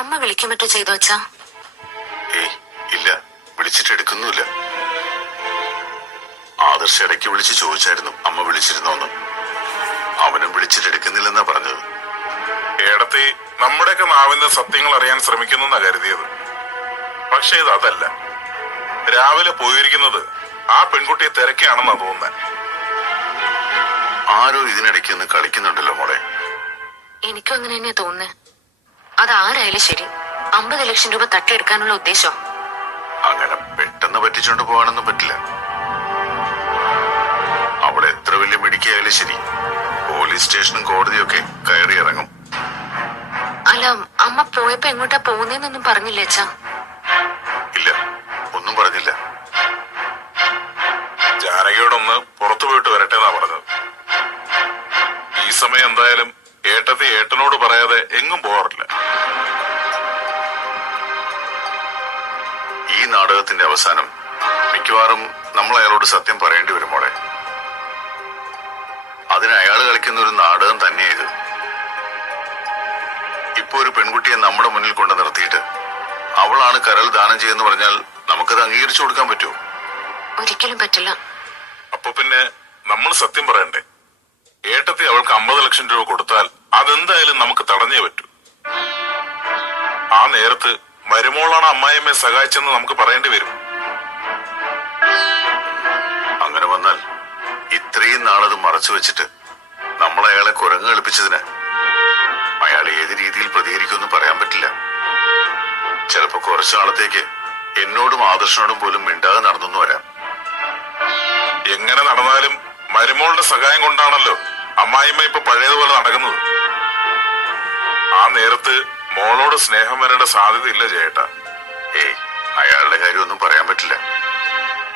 അമ്മ വിളിക്കാൻ മറ്റോ ചെയ്തോ അച്ഛാ? ഏയ് ഇല്ല, വിളിച്ചിട്ട് എടുക്കുന്നുമില്ല. ആദർശ ഇടയ്ക്ക് വിളിച്ച് ചോദിച്ചായിരുന്നു അമ്മ വിളിച്ചിരുന്നോന്ന്. അവനും വിളിച്ചിട്ട് എടുക്കുന്നില്ലെന്നാ പറഞ്ഞത്. ഏടത്തി നമ്മുടെയൊക്കെ നാവിന്ന് സത്യങ്ങൾ അറിയാൻ ശ്രമിക്കുന്നെന്നാ കരുതിയത്. പക്ഷെ ഇത് അതല്ല. രാവിലെ പോയിരിക്കുന്നത് ആ പെൺകുട്ടിയെ തിരക്കാണെന്നാ തോന്നുന്നത്. ആരോ ഇതിനിടയ്ക്ക് ഒന്ന് കളിക്കുന്നുണ്ടല്ലോ മോളെ. എനിക്കും അങ്ങനെ തന്നെയാ തോന്നുന്നേ. അതാരായാലും ശരി, 50 ലക്ഷം രൂപ തട്ടിയെടുക്കാനുള്ള ഉദ്ദേശം. അങ്ങനെ പെട്ടെന്ന് പറ്റിച്ചോണ്ട് പോകാനൊന്നും പറ്റില്ല. അവൾ എത്ര വലിയ മിടുക്കിയായാലും ശരി, പോലീസ് സ്റ്റേഷനും കോടതിയും ഒക്കെ കയറി ഇറങ്ങും. അല്ല, അമ്മ പോയപ്പോ എങ്ങോട്ടാ പോകുന്നേന്നൊന്നും പറഞ്ഞില്ലേ അച്ഛാ? ഇല്ല, ഒന്നും പറഞ്ഞില്ല. ജാനകിയോടൊന്ന് പുറത്തു പോയിട്ട് വരട്ടെ എന്നാ പറഞ്ഞത്. ഈ സമയം എന്തായാലും ഏട്ടത്തി ഏട്ടനോട് പറയാതെ എങ്ങും പോകാറില്ല. ഈ നാടകത്തിന്റെ അവസാനം മിക്കവാറും നമ്മൾ അയാളോട് സത്യം പറയേണ്ടി വരും മോളെ. അതിന് അയാൾ കളിക്കുന്ന ഒരു നാടകം തന്നെയായത്. ഇപ്പൊ ഒരു പെൺകുട്ടിയെ നമ്മുടെ മുന്നിൽ കൊണ്ടു നിർത്തിയിട്ട് അവളാണ് കരൾ ദാനം ചെയ്യുന്ന പറഞ്ഞാൽ നമുക്കത് അംഗീകരിച്ചു കൊടുക്കാൻ പറ്റുമോ? ഒരിക്കലും പറ്റില്ല. അപ്പൊ പിന്നെ നമ്മൾ സത്യം പറയണ്ടേ? ഏട്ടത്തി അവൾക്ക് 50 ലക്ഷം രൂപ കൊടുത്താൽ അതെന്തായാലും നമുക്ക് തടഞ്ഞേ പറ്റൂ. ആ നേരത്ത് മരുമോളാണ് അമ്മായിയമ്മയെ സഹായിച്ചെന്ന് നമുക്ക് പറയേണ്ടി വരും. അങ്ങനെ വന്നാൽ ഇത്രയും നാളത് മറച്ചു വെച്ചിട്ട് നമ്മൾ അയാളെ കുരങ്ങ് കളിപ്പിച്ചതിന് അയാൾ ഏത് രീതിയിൽ പ്രതികരിക്കുമെന്ന് പറയാൻ പറ്റില്ല. ചിലപ്പോ കുറച്ചു നാളത്തേക്ക് എന്നോടും ആദർശനോടും പോലും മിണ്ടാതെ നടന്നു വരാം. എങ്ങനെ നടന്നാലും മരുമോളുടെ സഹായം കൊണ്ടാണല്ലോ അമ്മായിമ്മ ഇപ്പൊ പഴയതുപോലെ നടക്കുന്നത്. ആ നേരത്ത് മോളോട് സ്നേഹം വരേണ്ട സാധ്യതയില്ല ചേട്ടാ. ഏയ്, അയാളുടെ കാര്യമൊന്നും പറയാൻ പറ്റില്ല.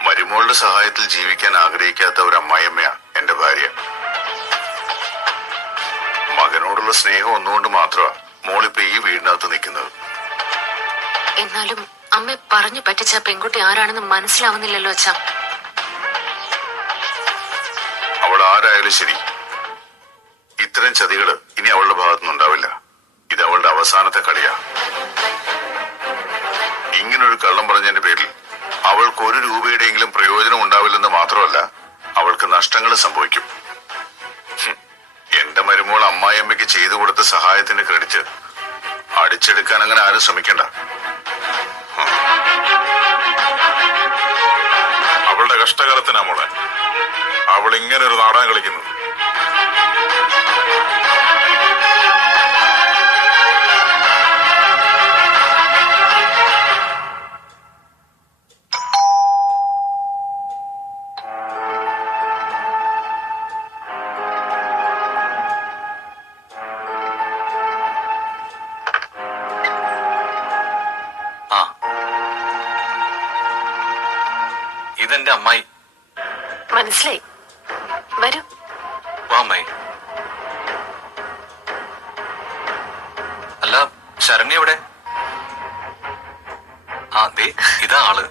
മരുമോളുടെ സഹായത്തിൽ ജീവിക്കാൻ ആഗ്രഹിക്കാത്ത ഒരു അമ്മായിയമ്മയാ എന്റെ ഭാര്യ. മകനോടുള്ള സ്നേഹം ഒന്നുകൊണ്ട് മാത്രമാ മോളിപ്പോ ഈ വീടിനകത്ത് നിൽക്കുന്നത്. എന്നാലും അമ്മ പറഞ്ഞു പറ്റിച്ച പെൺകുട്ടി ആരാണെന്ന് മനസ്സിലാവുന്നില്ലല്ലോ അച്ഛാ. അവൾ ആരായാലും ശരി, ഇത്തരം ചതികള് ഇനി അവളുടെ ഭാഗത്തുനിന്നുണ്ടാവില്ല. ഇത് അവളുടെ അവസാനത്തെ കളിയാ. ഇങ്ങനൊരു കള്ളം പറഞ്ഞതിന്റെ പേരിൽ അവൾക്ക് 1 രൂപയുടെയെങ്കിലും പ്രയോജനം ഉണ്ടാവില്ലെന്ന് മാത്രമല്ല, അവൾക്ക് നഷ്ടങ്ങൾ സംഭവിക്കും. എന്റെ മരുമോൾ അമ്മായിയമ്മയ്ക്ക് ചെയ്തു കൊടുത്ത സഹായത്തിന്റെ ക്രെഡിറ്റ് അടിച്ചെടുക്കാൻ അങ്ങനെ ആരും ശ്രമിക്കണ്ട. അവളുടെ കഷ്ടകാലത്തിനാ മോളെ അവൾ ഇങ്ങനെ ഒരു നാടകം കളിക്കുന്നത്. ഇതെന്റെ അമ്മായി. മനസ്സിലായി. വരൂ. വാ അമ്മായി. അല്ല, ശരണ്യ എവിടെ? ദേ ഇതാ ആള്.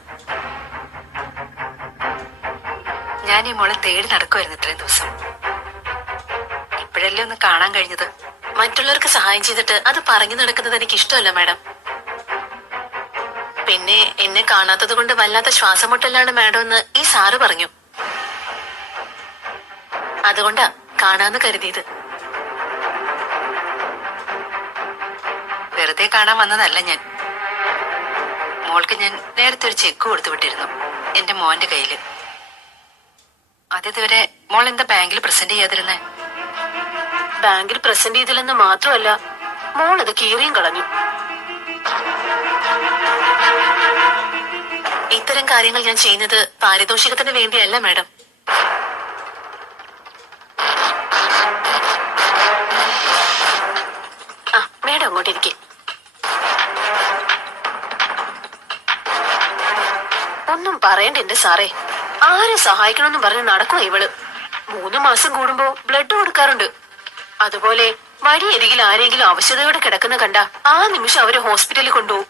ഞാൻ ഈ മോളെ തേടി നടക്കുമായിരുന്നു ഇത്രയും ദിവസം. ഇപ്പോഴല്ലേ ഒന്ന് കാണാൻ കഴിഞ്ഞത്. മറ്റുള്ളവർക്ക് സഹായം ചെയ്തിട്ട് അത് പറഞ്ഞു നടക്കുന്നത് എനിക്ക് ഇഷ്ടമല്ല മാഡം. പിന്നെ എന്നെ കാണാത്തത് കൊണ്ട് വല്ലാത്ത ശ്വാസമുട്ടലാണ് മാഡം എന്ന് ഈ സാറ് പറഞ്ഞു. അതുകൊണ്ടാ കാണാന്ന് കരുതിയത്. വെറുതെ കാണാൻ വന്നതല്ല ഞാൻ. മോൾക്ക് ഞാൻ നേരത്തെ ഒരു ചെക്ക് കൊടുത്തു വിട്ടിരുന്നു എന്റെ മോന്റെ കയ്യില്. അതിതുവരെ മോൾ എന്താ ബാങ്കിൽ പ്രസന്റ് ചെയ്യാതിരുന്നേ? ബാങ്കിൽ പ്രസന്റ് ചെയ്തില്ലെന്ന് മാത്രമല്ല, മോൾ അത് കീറിയും കളഞ്ഞു. ഇത്തരം കാര്യങ്ങൾ ഞാൻ ചെയ്യുന്നത് പാരിതോഷികത്തിന് വേണ്ടിയല്ല മാഡം. മേഡം അങ്ങോട്ടിരിക്കെ. ഒന്നും പറയണ്ട എന്റെ സാറേ. ആരെ സഹായിക്കണമെന്ന് പറഞ്ഞ് നടക്കുക ഇവള്. 3 മാസം കൂടുമ്പോ ബ്ലഡ് കൊടുക്കാറുണ്ട്. അതുപോലെ വഴിയരികിൽ ആരെങ്കിലും അവശതയോടെ കിടക്കുന്ന കണ്ട ആ നിമിഷം അവരെ ഹോസ്പിറ്റലിൽ കൊണ്ടുപോകും.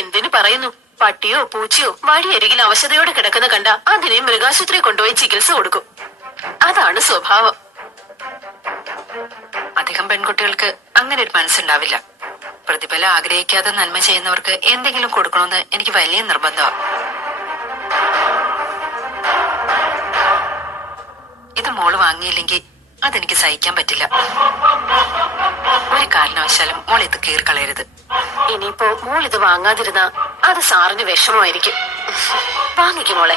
എന്തിനു പറയുന്നു, പട്ടിയോ പൂച്ചയോ വഴിയരികിൽ അവശതയോടെ കിടക്കുന്ന കണ്ട അതിനെ മൃഗാശുപത്രി കൊണ്ടുപോയി ചികിത്സ കൊടുക്കും. അതാണ് സ്വഭാവം. അധികം പെൺകുട്ടികൾക്ക് അങ്ങനെ ഒരു മനസ്സുണ്ടാവില്ല. പ്രതിഫലം ആഗ്രഹിക്കാതെ നന്മ ചെയ്യുന്നവർക്ക് എന്തെങ്കിലും കൊടുക്കണമെന്ന് എനിക്ക് വലിയ നിർബന്ധമാണ്. ഇത് മോള് വാങ്ങിയില്ലെങ്കിൽ അതെനിക്ക് സഹിക്കാൻ പറ്റില്ല. ഒരു കാരണവശാലും മോൾ ഇത് കീറിക്കളയരുത്. ഇനിയിപ്പോ മോൾ ഇത് വാങ്ങാതിരുന്ന അത് സാറിന് വിഷമമായിരിക്കും. വാങ്ങിക്കും മോളെ.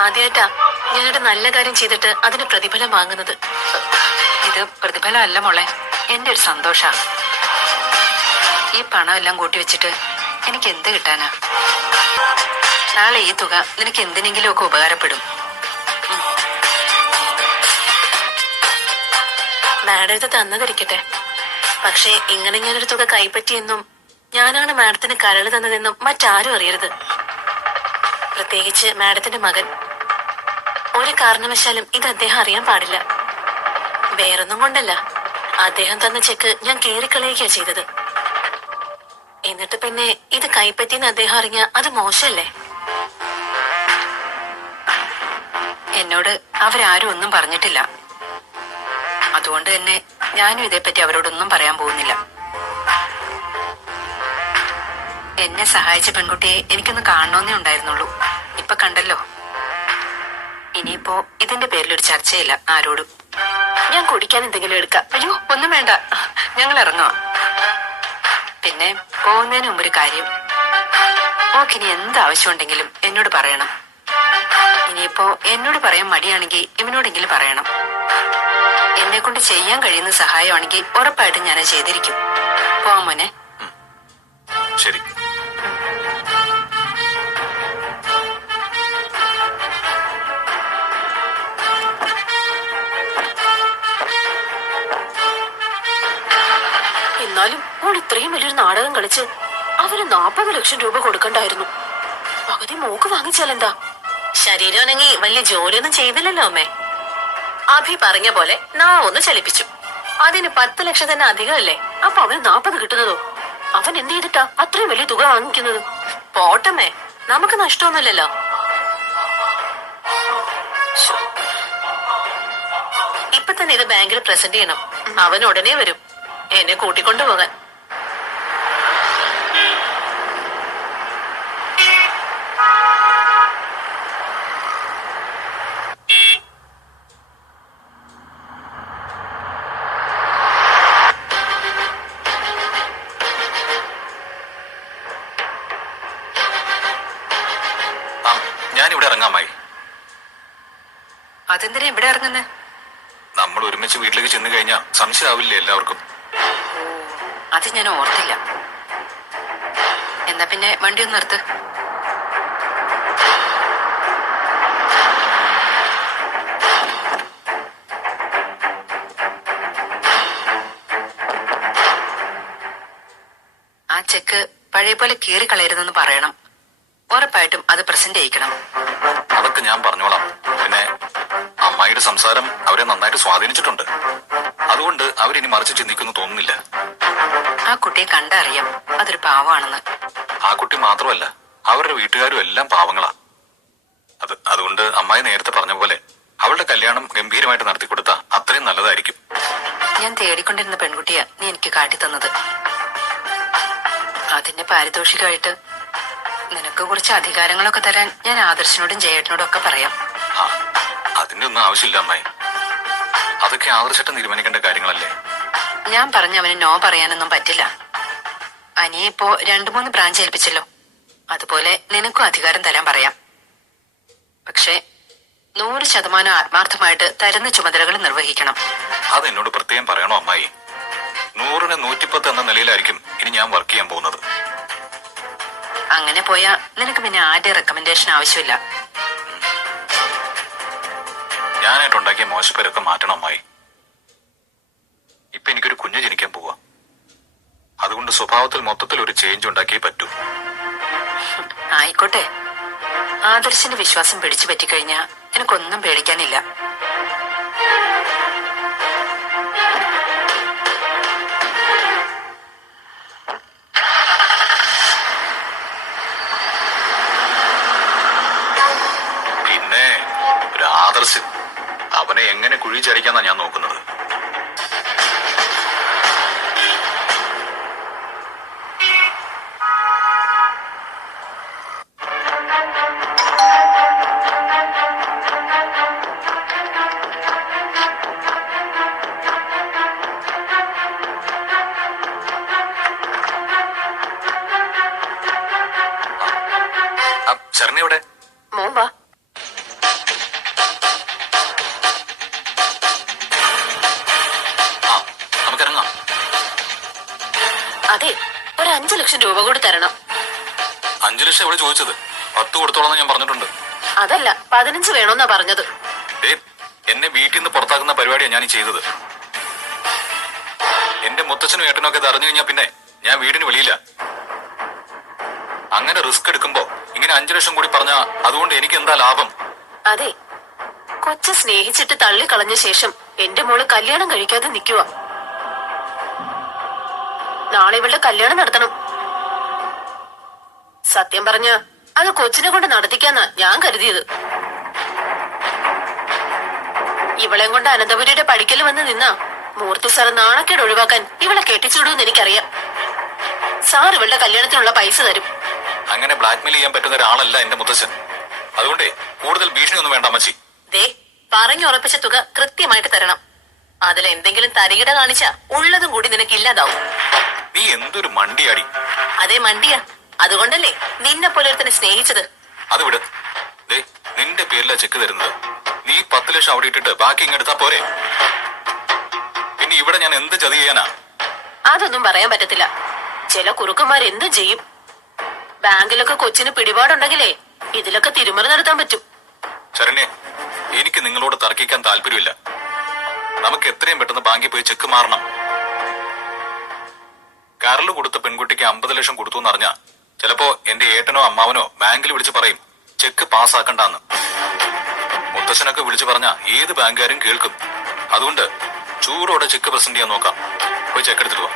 ആദ്യമായിട്ടാ ഞാനൊരു നല്ല കാര്യം ചെയ്തിട്ട് അതിന് പ്രതിഫലം വാങ്ങുന്നത്. ഇത് പ്രതിഫലം അല്ല മോളെ, എന്റെ ഒരു സന്തോഷ. ഈ പണം എല്ലാം കൂട്ടി വെച്ചിട്ട് എനിക്ക് എന്ത് കിട്ടാനാ? നാളെ ഈ തുക നിനക്ക് എന്തിനെങ്കിലും ഒക്കെ ഉപകാരപ്പെടും. മാഡം ഇത് തന്നതിരിക്കട്ടെ. പക്ഷേ ഇങ്ങനെ ഞാനൊരു തുക കൈപ്പറ്റിയെന്നും ഞാനാണ് മാഡത്തിന് കരള് തന്നതെന്നും മറ്റാരും അറിയരുത്. പ്രത്യേകിച്ച് മാഡത്തിന്റെ മകൻ. ഒരു കാരണവശാലും ഇത് അദ്ദേഹം അറിയാൻ പാടില്ല. വേറൊന്നും കൊണ്ടല്ല, അദ്ദേഹം തന്ന ചെക്ക് ഞാൻ കീറിക്കളയുകയാ ചെയ്തത്. എന്നിട്ട് പിന്നെ ഇത് കൈപ്പറ്റിയെന്ന് അദ്ദേഹം അറിഞ്ഞ അത് മോശമല്ലേ? എന്നോട് അവരാരും ഒന്നും പറഞ്ഞിട്ടില്ല. അതുകൊണ്ട് തന്നെ ഞാനും ഇതേപ്പറ്റി അവരോടൊന്നും പറയാൻ പോകുന്നില്ല. എന്നെ സഹായിച്ച പെൺകുട്ടിയെ എനിക്കൊന്ന് കാണണമെന്നേ ഉണ്ടായിരുന്നുള്ളൂ. ഇപ്പൊ കണ്ടല്ലോ. ഇനിയിപ്പോ ഇതിന്റെ പേരിലൊരു ചർച്ചയില്ല ആരോടും. ഞാൻ കുടിക്കാൻ എന്തെങ്കിലും എടുക്കാം. അയ്യോ, ഒന്നും വേണ്ട, ഞങ്ങൾ ഇറങ്ങാം. പിന്നെ പോകുന്നതിന് മുമ്പൊരു കാര്യം, ഓക്കിനി എന്താവശ്യമുണ്ടെങ്കിലും എന്നോട് പറയണം. ഇനിയിപ്പോ എന്നോട് പറയാൻ മടിയാണെങ്കിൽ ഇവനോടെങ്കിലും പറയണം. എന്നെ കൊണ്ട് ചെയ്യാൻ കഴിയുന്ന സഹായമാണെങ്കിൽ ഉറപ്പായിട്ടും ഞാനത് ചെയ്തിരിക്കും. പോവാം മോനെ. ശരി. എന്നാലും മോൾ ഇത്രയും വലിയൊരു നാടകം കളിച്ച് അവര് 40 ലക്ഷം രൂപ കൊടുക്കണ്ടായിരുന്നു. പകുതി മോക്ക് വാങ്ങിച്ചാലെന്താ? ശരീരം അനങ്ങി വലിയ ജോലിയൊന്നും ചെയ്തില്ലല്ലോ അമ്മേ. അഭി പറഞ്ഞ പോലെ ഒന്ന് ചലിപ്പിച്ചു. അതിന് 10 ലക്ഷം തന്നെ അധികമല്ലേ? അപ്പൊ അവന് 40 കിട്ടുന്നതോ? അവൻ എന്ത് ചെയ്തിട്ടാ അത്രയും വലിയ തുക വാങ്ങിക്കുന്നത്? പോട്ടമ്മേ, നമുക്ക് നഷ്ടമൊന്നുമില്ലല്ലോ. ഇപ്പൊ തന്നെ ഇത് ബാങ്കിൽ പ്രസന്റ് ചെയ്യണം. അവൻ ഉടനെ വരും എന്നെ കൂട്ടിക്കൊണ്ടുപോകാൻ. ആ, ഞാനിവിടെ ഇറങ്ങാമായി. അതെന്തിനാ ഇവിടെ ഇറങ്ങുന്നത്? നമ്മൾ ഒരുമിച്ച് വീട്ടിലേക്ക് ചെന്ന് കഴിഞ്ഞാൽ സംശയമാവില്ലേ എല്ലാവർക്കും? അത് ഞാൻ ഓർത്തില്ല. എന്നാ പിന്നെ വണ്ടി ഒന്ന് നിർത്ത്. ആ ചെക്ക് പഴയ പോലെ കീറിക്കളയരുതെന്ന് പറയണം. ഉറപ്പായിട്ടും അത് പ്രസന്റ് ചെയ്യിക്കണം. അതൊക്കെ ഞാൻ പറഞ്ഞോളാം. പിന്നെ അമ്മായിയുടെ സംസാരം അവരെ നന്നായിട്ട് സ്വാധീനിച്ചിട്ടുണ്ട്. അതുകൊണ്ട് അവരിനി മറിച്ച് ചിന്തിക്കുന്നു തോന്നുന്നില്ല. ആ കുട്ടിയെ കണ്ടറിയാം അതൊരു പാവമാണെന്ന്. ആ കുട്ടി മാത്രമല്ല, അവരുടെ വീട്ടുകാരും എല്ലാം പാവങ്ങളാ. അതുകൊണ്ട് അമ്മായി നേരത്തെ പറഞ്ഞ പോലെ അവളുടെ കല്യാണം ഗംഭീരമായിട്ട് നടത്തിക്കൊടുത്താ അത്രയും നല്ലതായിരിക്കും. ഞാൻ തേടിക്കൊണ്ടിരുന്ന പെൺകുട്ടിയാ നീ എനിക്ക് കാട്ടിത്തന്നത്. അതിന്റെ പാരിതോഷികമായിട്ട് നിനക്ക് കുറച്ച് അധികാരങ്ങളൊക്കെ തരാൻ ഞാൻ ആദർശനോടും ജയേട്ടനോടും ഒക്കെ പറയാം. ആ, അതിന്റെ ഒന്നും ആവശ്യമില്ല അമ്മായി. അതൊക്കെ ആദർശമായിട്ട് തീരുമാനിക്കേണ്ട കാര്യങ്ങളല്ലേ. ഞാൻ പറഞ്ഞ അവന് നോ പറയാനൊന്നും പറ്റില്ല. അനിയെ ഇപ്പോ 2-3 ബ്രാഞ്ച് ഏൽപ്പിച്ചല്ലോ. അതുപോലെ നിനക്കും അധികാരം തരാൻ പറയാം. പക്ഷെ 100% ആത്മാർത്ഥമായിട്ട് തരുന്ന ചുമതലകൾ നിർവഹിക്കണം. അതെന്നോട് പ്രത്യേകം പറയണോ അമ്മായി? 100-ന് 110 എന്ന നിലയിലായിരിക്കും ഇനി ഞാൻ വർക്ക് ചെയ്യാൻ പോകുന്നത്. അങ്ങനെ പോയാ നിനക്ക് പിന്നെ ആരുടെ റെക്കമെൻഡേഷൻ ആവശ്യമില്ല. ഞാനായിട്ടുണ്ടാക്കിയ മോശപ്പേരൊക്കെ മാറ്റണം അമ്മായി. ഇപ്പൊ എനിക്കൊരു കുഞ്ഞ് ജനിക്കാൻ പോവാ. അതുകൊണ്ട് സ്വഭാവത്തിൽ മൊത്തത്തിൽ ഒരു ചേഞ്ച് ഉണ്ടാക്കിയേ പറ്റൂ. ആയിക്കോട്ടെ. ആദർശിന്റെ വിശ്വാസം പിടിച്ചു പറ്റിക്കഴിഞ്ഞാ എനിക്കൊന്നും പേടിക്കാനില്ല. പിന്നെ ഒരു ആദർശ്, അവനെ എങ്ങനെ കുഴി ചരിക്കാന്നാ ഞാൻ നോക്കുന്നത്. ചരണ എവിടെ? മോൻ വാ. ആ, നമുക്കിറങ്ങാം. അതെ, ഒരു 5 ലക്ഷം രൂപ കൂടി തരണം. 5 ലക്ഷം എവിടെ ചോദിച്ചത്? 10 കൊടുത്തോളാം ഞാൻ പറഞ്ഞിട്ടുണ്ട്. അതല്ല, 15 വേണമെന്നാ പറഞ്ഞത്. എന്നെ വീട്ടിൽ നിന്ന് പുറത്താക്കുന്ന പരിപാടിയാണ് ഞാൻ ഈ ചെയ്തത്. എന്റെ മുത്തച്ഛനും ഏട്ടനും ഒക്കെ ഇത് അറിഞ്ഞു കഴിഞ്ഞാൽ പിന്നെ ഞാൻ വീടിന് വെളിയില്ല. അങ്ങനെ റിസ്ക് എടുക്കുമ്പോ ഇങ്ങനെ 5 ലക്ഷം കൂടി പറഞ്ഞാ അതുകൊണ്ട് എനിക്ക് എന്താ ലാഭം? അതെ, കൊച്ചു സ്നേഹിച്ചിട്ട് തള്ളിക്കളഞ്ഞ ശേഷം എന്റെ മോള് കല്യാണം കഴിക്കാതെ നിൽക്കുക. നാളെ ഇവളുടെ കല്യാണം നടത്തണം. സത്യം പറഞ്ഞ അത് കൊച്ചിനെ കൊണ്ട് നടത്തിക്കാന്നാ ഞാൻ കരുതിയത്. ഇവളെ കൊണ്ട് അനന്തപുരിയുടെ പഠിക്കൽ വന്ന് നിന്നാ മൂർത്തി സാർ നാണക്കേട് ഒഴിവാക്കാൻ ഇവളെ കെട്ടിച്ചുവിടുമെന്ന് എനിക്കറിയാം. സാർ ഇവളുടെ കല്യാണത്തിനുള്ള പൈസ തരും. അങ്ങനെ ബ്ലാക്ക്മെയിൽ ചെയ്യാൻ പറ്റുന്ന ഒരാളല്ല എന്റെ മുത്തച്ഛൻ. അതുകൊണ്ടേ കൂടുതൽ ഭീഷണിയൊന്നും വേണ്ട അമ്മച്ചി. ദേ, പറഞ്ഞുറപ്പിച്ച തുക കൃത്യമായിട്ട് തരണം. അതിലെന്തെങ്കിലും തരികിട കാണിച്ചാ ഉള്ളതും കൂടി നിനക്ക് ഇല്ലാതാവും. നീ എന്തൊരു മണ്ടിയാടി. അതേ മണ്ടിയാ. അതുകൊണ്ടല്ലേ നിന്നെ പോലെ ഒരുത്തനെ സ്നേഹിച്ചത്. അത് വിട്. ദേ, നിന്റെ പേരിലാ ചെക്ക് തരുന്നത്. നീ 10 ലക്ഷം അവിടെ ഇട്ടിട്ട് ബാക്കി ഇങ്ങെടുത്താ പോരെ? പിന്നെ ഇവിടെ ഞാൻ എന്ത് ചതി ചെയ്യാനാ? അതൊന്നും പറയാൻ പറ്റത്തില്ല. ചില കുറുക്കന്മാർ എന്തും ചെയ്യും. ബാങ്കിലൊക്കെ കൊച്ചിന് പിടിപാടുണ്ടെങ്കിലേ ഇതിലൊക്കെ തിരുമറി നടത്താൻ പറ്റും. ശരണ്യെ, എനിക്ക് നിങ്ങളോട് തർക്കിക്കാൻ താല്പര്യമില്ല. നമുക്ക് എത്രയും പെട്ടെന്ന് ബാങ്കിൽ പോയി ചെക്ക് മാറണം. കരള് കൊടുത്ത പെൺകുട്ടിക്ക് 50 ലക്ഷം കൊടുത്തു എന്നറിഞ്ഞാ ചിലപ്പോ എന്റെ ഏട്ടനോ അമ്മാവനോ ബാങ്കിൽ വിളിച്ചു പറയും ചെക്ക് പാസ്സാക്കണ്ടെന്ന്. മുത്തച്ഛനൊക്കെ വിളിച്ചു പറഞ്ഞാ ഏത് ബാങ്കുകാരും കേൾക്കും. അതുകൊണ്ട് ചൂടോടെ ചെക്ക് പ്രസന്റ് ചെയ്യാൻ നോക്കാം. പോയി ചെക്ക് എടുത്തിട്ട് വാ.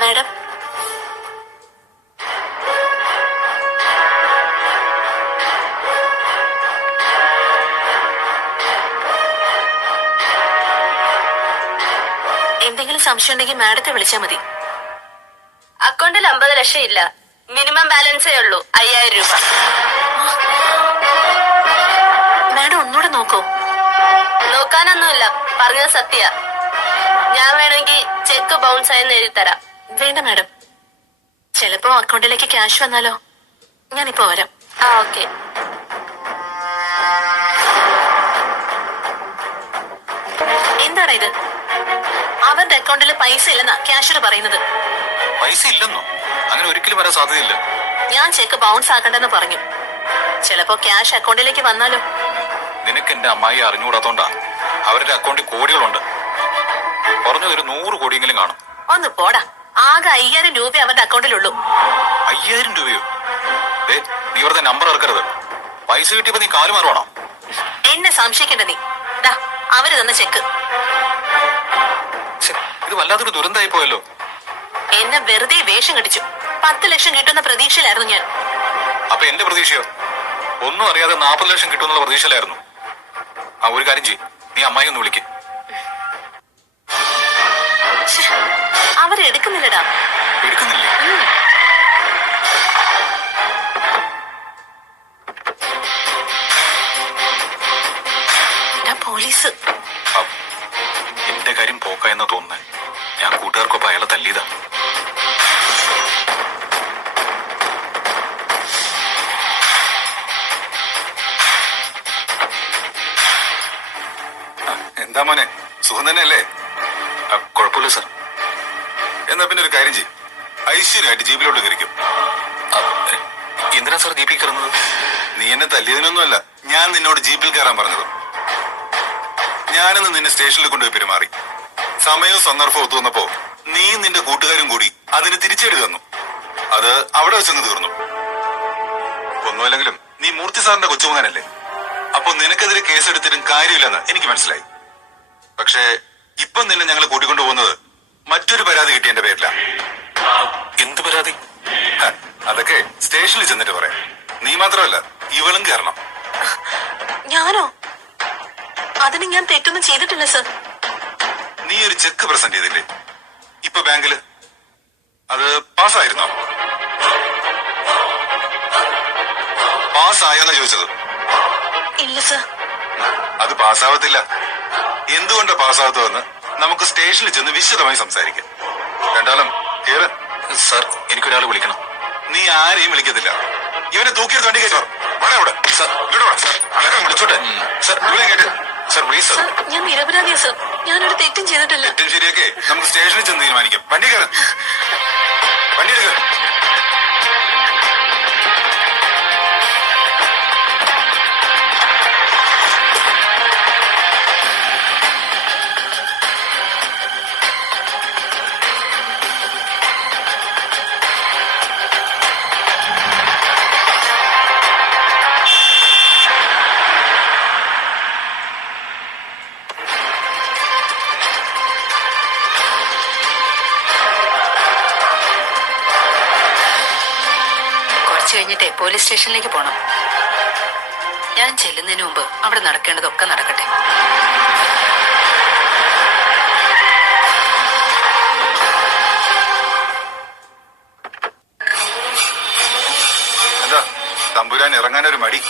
മാഡം, എന്തെങ്കിലും സംശയം ഉണ്ടെങ്കിൽ മാഡത്തെ വിളിച്ചാൽ മതി. അക്കൗണ്ടിൽ 50 ലക്ഷം ഇല്ല. മിനിമം ബാലൻസേ ഉള്ളൂ 5000 രൂപ. മാഡം ഒന്നുകൂടെ നോക്കൂ. നോക്കാനൊന്നുമില്ല, പറഞ്ഞത് സത്യ. ഞാൻ വേണമെങ്കിൽ ചെക്ക് ബൗൺസ് ആയെന്ന് എഴുതി തരാം. വേണ്ട മാഡം, ചിലപ്പോ അക്കൗണ്ടിലേക്ക് ക്യാഷ് വന്നാലോ. ഞാനിപ്പോ വരാം. ഓക്കെ. എന്താണ് ഇത്? അവരുടെ അക്കൗണ്ടിൽ പൈസ ഇല്ലെന്നാ ക്യാഷ്യർ പറയുന്നത്. പൈസ ഇല്ലെന്നോ? അങ്ങനെ ഒരിക്കലും വരാൻ സാധ്യതയില്ല. ഞാൻ ചെക്ക് ബൗൺസ് ആക്കണ്ടെന്ന് പറഞ്ഞു. ചിലപ്പോ ക്യാഷ് അക്കൗണ്ടിലേക്ക് വന്നാലോ. നിനക്ക് എന്റെ അമ്മായി അറിഞ്ഞുകൂടാത്തോണ്ടാ. അവരുടെ അക്കൗണ്ടിൽ കോടികളുണ്ട്. കുറഞ്ഞത് ഒരു 100 കോടിയെങ്കിലും കാണും. ഒന്ന് പോടാ. ആകെ 5000 രൂപ അവരുടെ അക്കൗണ്ടിലുള്ളൂ. 5000 രൂപയോ? നീ ഇവിടുത്തെ നമ്പർ ഇറക്കരുത്. പൈസ കിട്ടിയപ്പോ നീ കാല് മാറുവാണോ? എന്നെ സംശയിക്കേണ്ട നീ. ദാ, അവര് തന്ന ചെക്ക്. ഇത് വല്ലാത്തൊരു ദുരന്തമായി പോയല്ലോ. എന്നെ വെറുതെ വേഷം കടിച്ചു. 10 ലക്ഷം കിട്ടുന്ന പ്രതീക്ഷയിലായിരുന്നു ഞാൻ. അപ്പൊ എന്റെ പ്രതീക്ഷയോ? ഒന്നും അറിയാതെ 40 ലക്ഷം കിട്ടുമെന്നുള്ള പ്രതീക്ഷയിലായിരുന്നു. ആ, ഒരു കാര്യം ചെയ്യ്, നീ അമ്മായി ഒന്ന് വിളിക്ക്. അവരെടുക്കുന്നില്ലടാ. എടുക്കുന്നില്ലേ? പോലീസ്. എന്റെ കാര്യം പോക്ക എന്ന് തോന്നുന്നേ. ഞാൻ കൂട്ടുകാർക്കൊപ്പം അയാളെ തല്ലിയതാ. എന്താ മോനെ, സുഖം തന്നെയല്ലേ? കുഴപ്പമില്ല സാർ. എന്നാ പിന്നെ ഒരു കാര്യം ചെയ്യും, ഐശ്വര്യമായിട്ട് ജീപ്പിലോട്ട് കയറിക്കും. എന്തിനാ സാർ ജീപ്പിൽ കയറുന്നത്? നീ എന്നെ തല്ലിയതിനൊന്നുമല്ല ഞാൻ നിന്നോട് ജീപ്പിൽ കയറാൻ പറഞ്ഞത്. ഞാനിന്ന് നിന്നെ സ്റ്റേഷനിൽ കൊണ്ടുപോയി പെരുമാറി. സമയവും സന്ദർഭവും ഒത്തു വന്നപ്പോ നീ നിന്റെ കൂട്ടുകാരും കൂടി അതിന് തിരിച്ചടി തന്നു. അത് അവിടെ വെച്ചങ്ങ് തീർന്നു. ഒന്നുമല്ലെങ്കിലും നീ മൂർത്തി സാറിന്റെ കൊച്ചുമകനല്ലേ. അപ്പൊ നിനക്കെതിരെ കേസെടുത്തിട്ടും കാര്യമില്ലെന്ന് എനിക്ക് മനസ്സിലായി. പക്ഷേ ഇപ്പൊ നിന്നെ ഞങ്ങൾ കൂട്ടിക്കൊണ്ടു പോകുന്നത് മറ്റൊരു പരാതി കിട്ടിയ എന്റെ പേരില. എന്ത് പരാതി? അതൊക്കെ സ്റ്റേഷനിൽ ചെന്നിട്ട് പറയാം. നീ മാത്രമല്ല, ഇവളും കയറണം. ഞാനോ? അതിന് ഞാൻ തെറ്റൊന്നും ചെയ്തിട്ടില്ല സർ. നീ ഒരു ചെക്ക് പ്രസന്റ് ചെയ്തില്ലേ ഇപ്പൊ ബാങ്കില്? അത് പാസ്സായിരുന്നോ? പാസ്സായെന്നാ ചോദിച്ചത്. ഇല്ല സർ. അത് പാസ്സാവത്തില്ല. എന്തുകൊണ്ടാ പാസ്സാവത്തുവെന്ന് നമുക്ക് സ്റ്റേഷനിൽ ചെന്ന് വിശദമായി സംസാരിക്കാം. രണ്ടാളും കേറ്. സാർ എനിക്കൊരാൾ വിളിക്കണം. നീ ആരെയും വിളിക്കത്തില്ല. ഇവനെ തൂക്കിയെടുത്ത് വണ്ടി കയറ്റോ. വേണേ അവിടെ. സാർ ഇങ്ങോട്ട് വാ. ഇവനെ വിളിച്ചോട്ടെ. സാർ ഇവിടെ കേട്ട്. Sir please sir. ഞാൻ നിരപരാധിയാ സർ. ഞാനൊരു തെറ്റും ചെയ്തിട്ടില്ല. തെറ്റും ശരിയൊക്കെ നമുക്ക് സ്റ്റേഷനിൽ ചെന്ന് തീരുമാനിക്കാം. വണ്ടി കയറ്. വണ്ടി എടുക്ക. കുറച്ചു കഴിഞ്ഞിട്ടേ പോലീസ് സ്റ്റേഷനിലേക്ക് പോണം. ഞാൻ ചെല്ലുന്നതിന് മുമ്പ് അവിടെ നടക്കേണ്ടതൊക്കെ നടക്കട്ടെ. എന്താ തമ്പുരാൻ ഇറങ്ങാനൊരു മടി?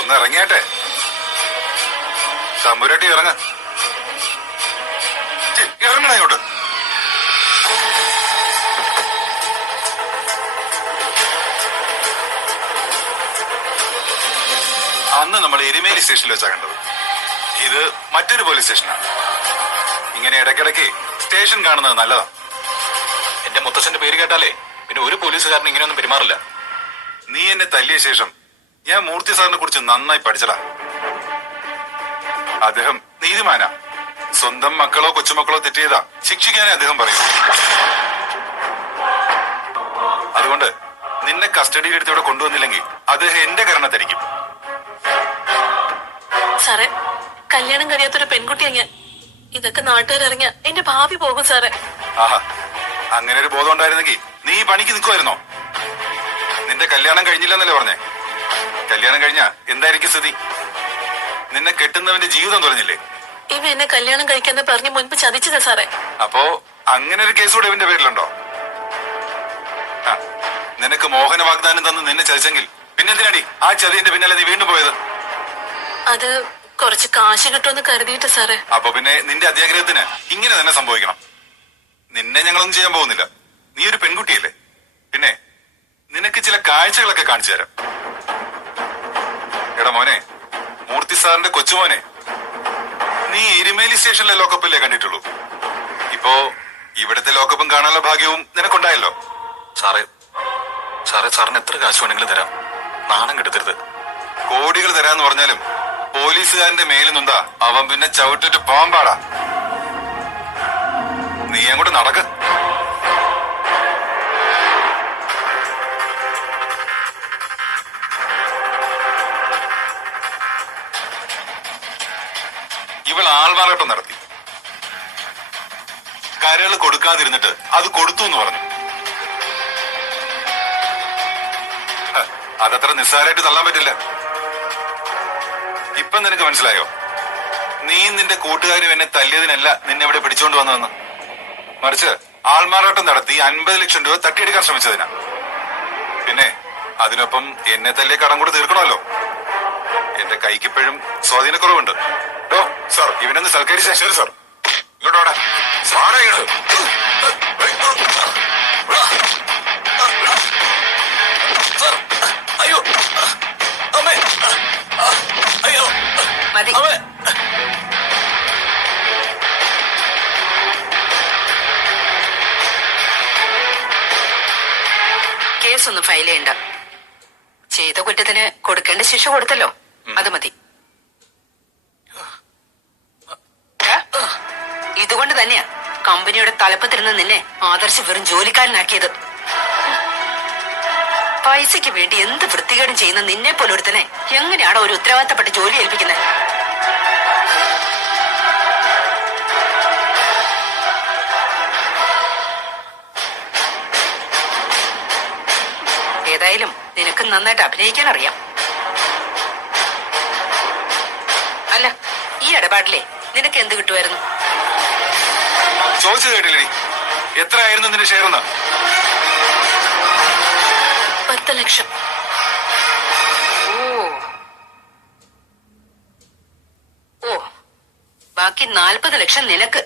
ഒന്ന് ഇറങ്ങിയാട്ടെ. തമ്പുരാട്ടി ഇറങ്ങ. ഇറങ്ങണ ഇങ്ങോട്ട്. അന്ന് നമ്മൾ എരുമേലി സ്റ്റേഷനിൽ വെച്ചാ കണ്ടത്. ഇത് മറ്റൊരു പോലീസ് സ്റ്റേഷനാണ്. ഇങ്ങനെ ഇടയ്ക്കിടയ്ക്ക് സ്റ്റേഷൻ കാണുന്നത് നല്ലതാ. എന്റെ മുത്തച്ഛന്റെ പേര് കേട്ടാലേ പിന്നെ ഒരു പോലീസുകാരൻ ഇങ്ങനെയൊന്നും പെരുമാറില്ല. നീ എന്നെ തല്ലിയ ശേഷം ഞാൻ മൂർത്തി സാറിനെ കുറിച്ച് നന്നായി പഠിച്ചടാ. അദ്ദേഹം നീതിമാനാ. സ്വന്തം മക്കളോ കൊച്ചുമക്കളോ തെറ്റിയതാ ശിക്ഷിക്കാനേ അദ്ദേഹം പറയൂ. അതുകൊണ്ട് നിന്നെ കസ്റ്റഡിയിലെടുത്ത് ഇവിടെ കൊണ്ടുവന്നില്ലെങ്കിൽ അദ്ദേഹം എന്റെ കരണത്തിരിക്കും. സാറേ, കല്യാണം കഴിയാത്തൊരു പെൺകുട്ടിയാ ഞാൻ. ഇതൊക്കെ നാട്ടുകാരിറങ്ങിയ എന്റെ ഭാവി പോകും സാറേ. ആഹാ, അങ്ങനെ ഒരു ബോധം ഉണ്ടായിരുന്നെങ്കിൽ നീ പണിക്ക് നിൽക്കുമായിരുന്നോ? നിന്റെ കല്യാണം കഴിഞ്ഞില്ലെന്നല്ലേ പറഞ്ഞേ? കല്യാണം കഴിഞ്ഞാ എന്തായിരിക്കും സ്ഥിതി? നിന്നെ കെട്ടുന്നവന്റെ ജീവിതം തുറഞ്ഞില്ലേ? ഇവ എന്നെ കല്യാണം കഴിക്കാന്ന് പറഞ്ഞ് മുൻപ് ചതിച്ചതാ സാറേ. അപ്പോ അങ്ങനെ ഒരു കേസ് കൂടെ ഇവന്റെ പേരിലുണ്ടോ? നിനക്ക് മോഹന വാഗ്ദാനം തന്ന് നിന്നെ ചതിച്ചെങ്കിൽ പിന്നെന്തിനാടി ആ ചതിന്റെ പിന്നാലെ നീ വീണ്ടും പോയത്? അത് കുറച്ച് കാശ് കിട്ടുമെന്ന് കരുതിയിട്ട് സാറേ. അപ്പൊ പിന്നെ നിന്റെ അത്യാഗ്രഹത്തിന് ഇങ്ങനെ തന്നെ സംഭവിക്കണം. നിന്നെ ഞങ്ങളൊന്നും ചെയ്യാൻ പോകുന്നില്ല. നീ ഒരു പെൺകുട്ടിയല്ലേ. പിന്നെ നിനക്ക് ചില കാഴ്ചകളൊക്കെ കാണിച്ചു തരാം. എടാ മോനെ, മൂർത്തി സാറിന്റെ കൊച്ചുമോനെ, നീ എരുമേലി സ്റ്റേഷനിലെ ലോക്കപ്പല്ലേ കണ്ടിട്ടുള്ളൂ. ഇപ്പോ ഇവിടുത്തെ ലോക്കപ്പും കാണാനുള്ള ഭാഗ്യവും നിനക്കുണ്ടായല്ലോ. സാറിന് എത്ര കാശ് വേണമെങ്കിലും തരാം. നാണം കെടുത്തരുത്. കോടികൾ തരാന്ന് പറഞ്ഞാലും പോലീസുകാരന്റെ മേലിന്നുണ്ടാ അവൻ പിന്നെ ചവിട്ടിട്ട് പാമ്പാടാ. നീ അങ്ങോട്ട് നടക്ക്. ഇവൾ ആൾമാറാട്ടം നടത്തി. കരൾ കൊടുക്കാതിരുന്നിട്ട് അത് കൊടുത്തു എന്ന് പറഞ്ഞു. അതത്ര നിസ്സാരമായിട്ട് തള്ളാൻ പറ്റില്ല. ഇപ്പം നിനക്ക് മനസ്സിലായോ? നീ നിന്റെ കൂട്ടുകാരും എന്നെ തല്ലിയതിനല്ല നിന്നെ ഇവിടെ പിടിച്ചോണ്ട് വന്നതെന്ന്. മറിച്ച് ആൾമാറാട്ടം നടത്തി 50 ലക്ഷം രൂപ തട്ടിയെടുക്കാൻ ശ്രമിച്ചതിനാ. പിന്നെ അതിനൊപ്പം എന്നെ തല്ലിയ കടം കൂടെ തീർക്കണമല്ലോ. എന്റെ കൈക്കിപ്പോഴും സ്വാധീനക്കുറവുണ്ട്. സാർ, ഇവനൊന്ന് സൽക്കരിച്ച. ശരി സാർ. ഇങ്ങോട്ടോടെ സാറേ. അയ്യോ അമ്മേ, അയ്യോ മതി. അമ്മേ. കേസൊന്നും ഫയൽ ചെയ്യണ്ട. ചെയ്ത കുറ്റത്തിന് കൊടുക്കേണ്ട ശിക്ഷ കൊടുത്തല്ലോ, അത് മതി. ഇതുകൊണ്ട് തന്നെയാ കമ്പനിയുടെ തലപ്പത്തിരുന്ന് നിന്നെ ആദർശ് വെറും ജോലിക്കാരനാക്കിയത്. പൈസയ്ക്ക് വേണ്ടി എന്ത് വൃത്തികേടും ചെയ്യുന്ന നിന്നെ പോലൊരുത്തനെ എങ്ങനെയാണോ ഒരു ഉത്തരവാദിത്തപ്പെട്ട ജോലി ഏൽപ്പിക്കുന്നത്? ഏതായാലും നിനക്ക് നന്നായിട്ട് അഭിനയിക്കാൻ അറിയാം. അല്ല, ഈ ഇടപാടിലെ നിനക്ക് എന്ത് കിട്ടുമായിരുന്നു? ചോദിച്ചു കേട്ടില്ലേ? എത്രയായിരുന്നു നിന്റെ ഷെയർ എന്ന്? 10 ലക്ഷം. ബാക്കി 40 ലക്ഷം നിനക്ക്.